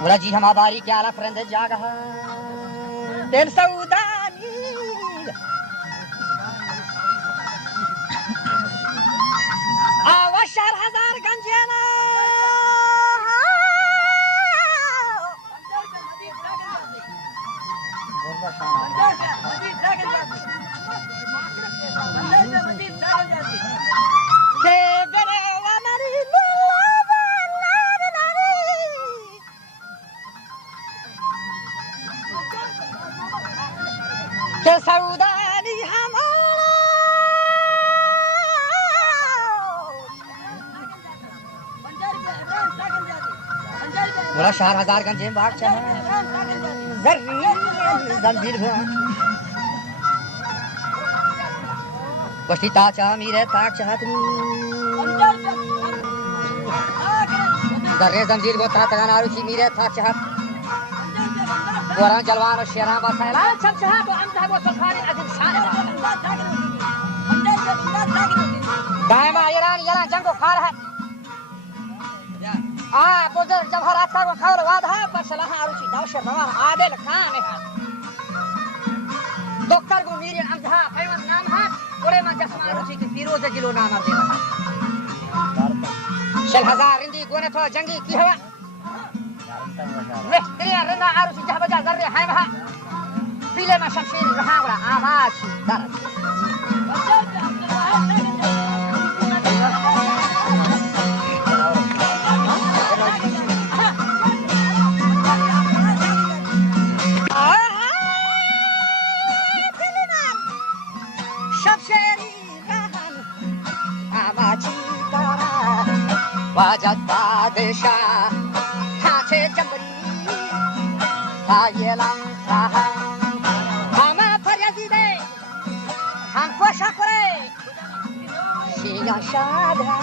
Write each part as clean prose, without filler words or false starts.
बोला जी हम आबारी क्या आला फरंदे जागा तेल सऊदानी आवा 4000 गंजेना के सऊदानी बोला 4000 गंजे बाग जंजीर बस्ती ताचा मीरे ताक चाहत दर्रे जंजीर गो ता तगन आरुचि मीरे ताक चाहत गोरा जलवान और शेरा बसाला सब चाहत वो अंधा वो सफारी अजिब शान दायमा ईरान जंगो खार है बुजुर्ग जवाहरात का खबर वाद है पर सलाह आरुचि दावशर भगवान आदिल खान है डॉक्टर को मीरियन अंधा पैवन नाम है पूरे में जस्मा आरुचि की फिरोज जिलो नाम दे रहा 4000 इंदी गोने तो जंगी की हवा मेहतरिया रंगा आरुचि जह बजा जर्रे है वहां पीले में शमशीर रहा बड़ा आवाज दर्द Wajah Badshah, Hache Jambari, Tayelang Sahang, Hama Faryazide, Hamko Shakore, Shiga Shadra,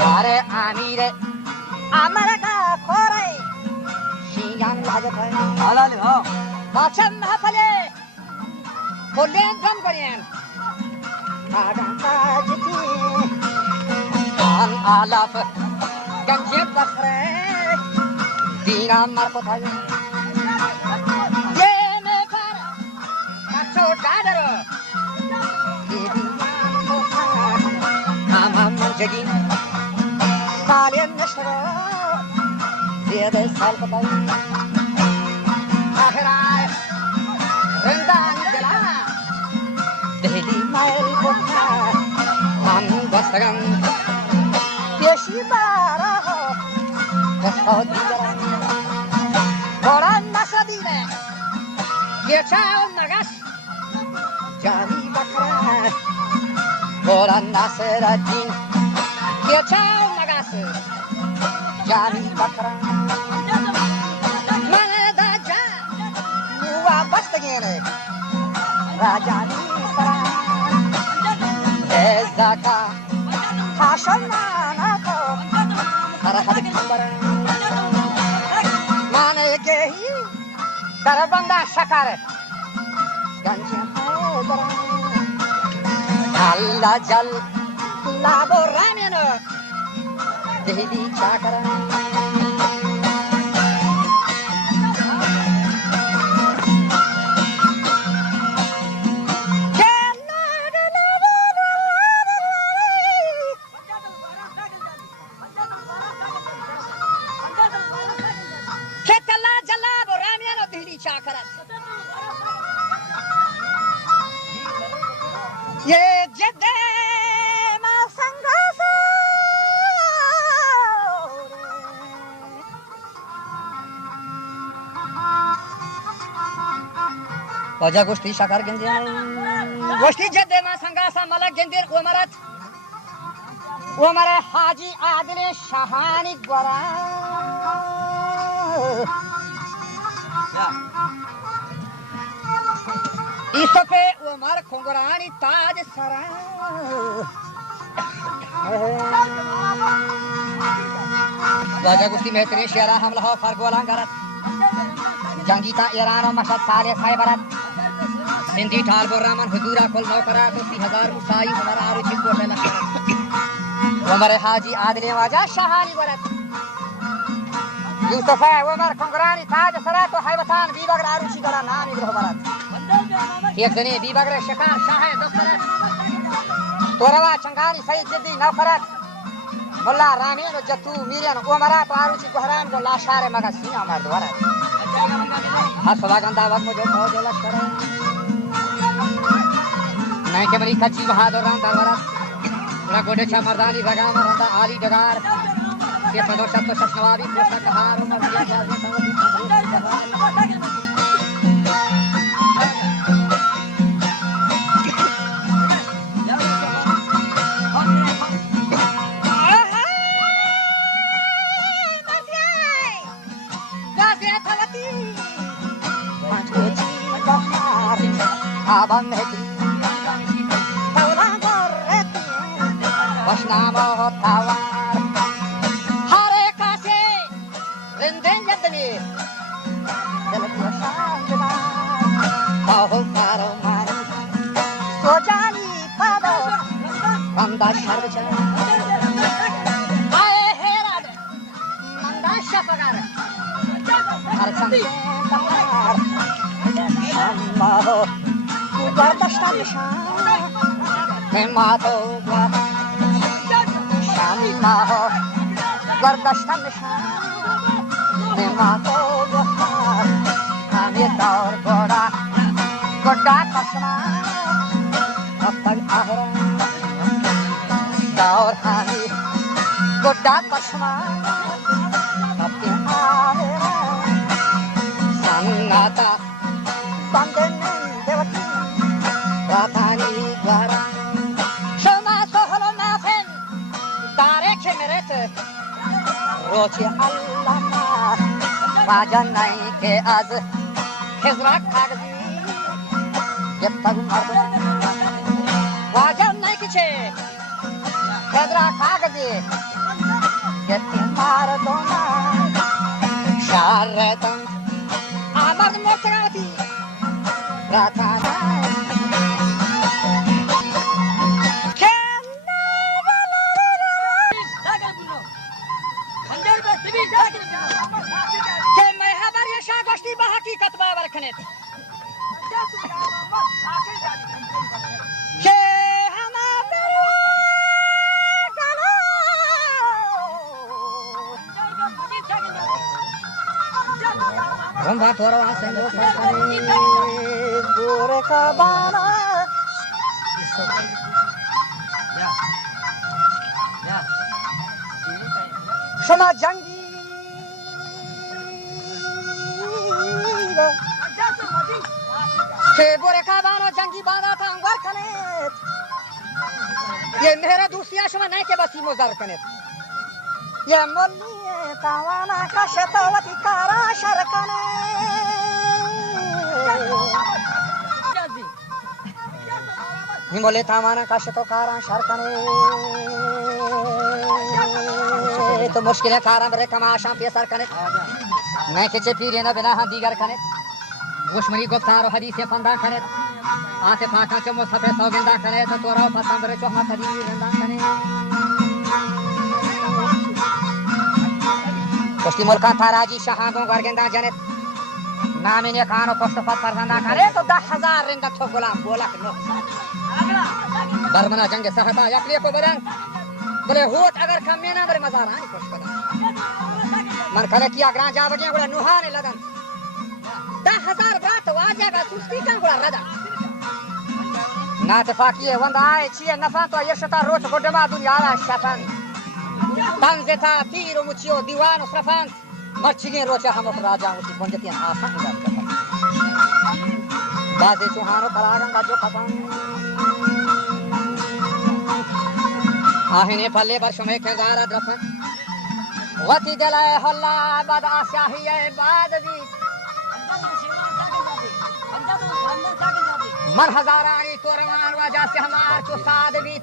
Hare Amire, Amaraga Kore, Shigan Lajatan, Alali Ho, Bacham Hapale, Kolen Gambarian, Adanta Jiti. आलाप गंजे बखरे दीना मर को था ये में पर कच्चो डाडर ये दीना को था हम जगी काले नशर ये दे साल को था आखिराय रंदान जला दिल्ली माइल को था हम बसगम Shibara ho, kasodira. Koran nasadile, yechao nagas, jani bakra. Koran nasadin, yechao nagas, jani bakra. Manadaja, nuwa bastagene, rajani sara. Ezaka, hashana. हद खबर माने के ही दरबंदा शकार गंजा अल्लाह जल लाबो रामेन दिल्ली चाकर ये जदे मा संघर्ष वजा गोष्टी साकार गेंदे गोष्टी जदे मा संघर्ष मलक गेंदे उमर हाजी आदिल शाहानी गोरा इसपे उमर खुंगरानी ताज सरा वजा गुस्ती में तेरे शेरा हमला हो फरगोला करत जंगीता ईरान और मशद साले साइबरत सिंधी ठाल बोरामन हुजूरा कुल नौकरा तो 30,000 उसाई हमारा आरुचि कोटे लगा उमर हाजी आदिल वजा शाहानी बरत Yusuf Umar Kongrani Taj Sarat Hayvatan Bibagar Arushi Dara Nami Grobarat एक जने बीबागर शिकार शाह दफ्तर तोरवा चंगानी सही जिद्दी नौकरत मुल्ला रामीन जत्तू मीरियन उमरा पारुची कोहरान को लाशारे मगा सीना मार द्वारा हसवा गंदा वक्त मुझे फौज लश्कर मैं के मरी कच्ची बहादुर राम दरबार पूरा गोडे छा मर्दानी जगह मरदा आली डगार के पदो शब्द शशनवाबी कोसा कहार उमर दिया जाजे संवदी Abang heti, taulang goreti, wasnama hotawar, hare kase, renden jadni, dalam sanjana, kau karo mar, sojani pado, kanda sharja, aye herad, manda shapagar, har sange bahar, shamba ho. Guardastan Mato Shamaho Guardastan Mato Amitor Goda Goda Kasma Apag Ahra Daur Hani Goda Kasma Apag Ahra Sangata Banden Devati Ratani Gwara Shoma Soholo Mafen Darek Meret Rochi Allama Rajan Nai Ke Az Khizra Kagzi Yettag Mardu Rajan Nai Kiche Khizra Kagzi Yetti Mardona Sharretan Amard Motrati Ratana Romba toro asendo sakani gore kabana Shoma jangi ke gore kabana jangi bana ta angwar kanet ye mera dusiya shoma nahi ke basi mozar kanet ye molli tawana kashatawati kara sharkane Nimole tamana kashato kara sharkane to mushkil hai kara mere tamasha pe asar kane main kiche pire na bina digar kane dushmani guftar aur hadith fanda kane aate paaka che musafe saugenda kane to tora pasambre cho ha tadi renda kane Kosti mulkan taraji shahagon gargenda janet namine kano postafat farzanda kare to 10,000 rinda to gulam bolak no Darmana jang sahata yakliye ko badang bole hot agar kamme na bare mazar ani kosh kada man kare kiya gran ja bage gola nuhane ladan 10,000 baat waje ga susti kan gola rada na tafakiye wanda ay chiye nafa to yeshata rot godama dunya ala shatan tanzeta tiro muchio diwano srafan marchige rocha hamo raja usi ponjatian asan ga baze suhano kalagan ga jo khatam ahine palle bar shume ke zara drafan wati dalay halla bad asyahiye bad di man hazarani torman waja se hamar cho sadvit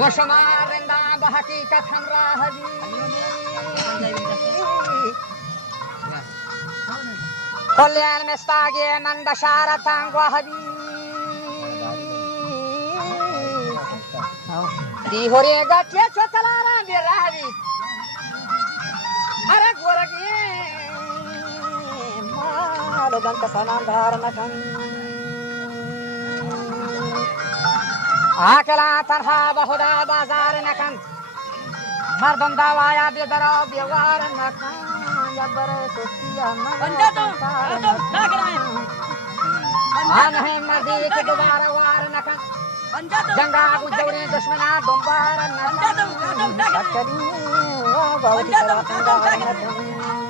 wo shamar rinda bahaqiqat hamra habi kolyan mestagi man basharatan wa habi di hore gatte cho talara biravi अरे गोरगी माल दंत सनांधार नखं आकला तन्हा बहुदा बाजार नखं मर्दम दावाया बेदरा व्यवहार नखं यबर सुस्तिया बंदा तो ना कराए आन है मर्दी के दोबारा वार नखं बंदा तो जंगा गुजरे दुश्मना दोबारा बंदा तो नखं ना चली गौरी सरा संगार नखं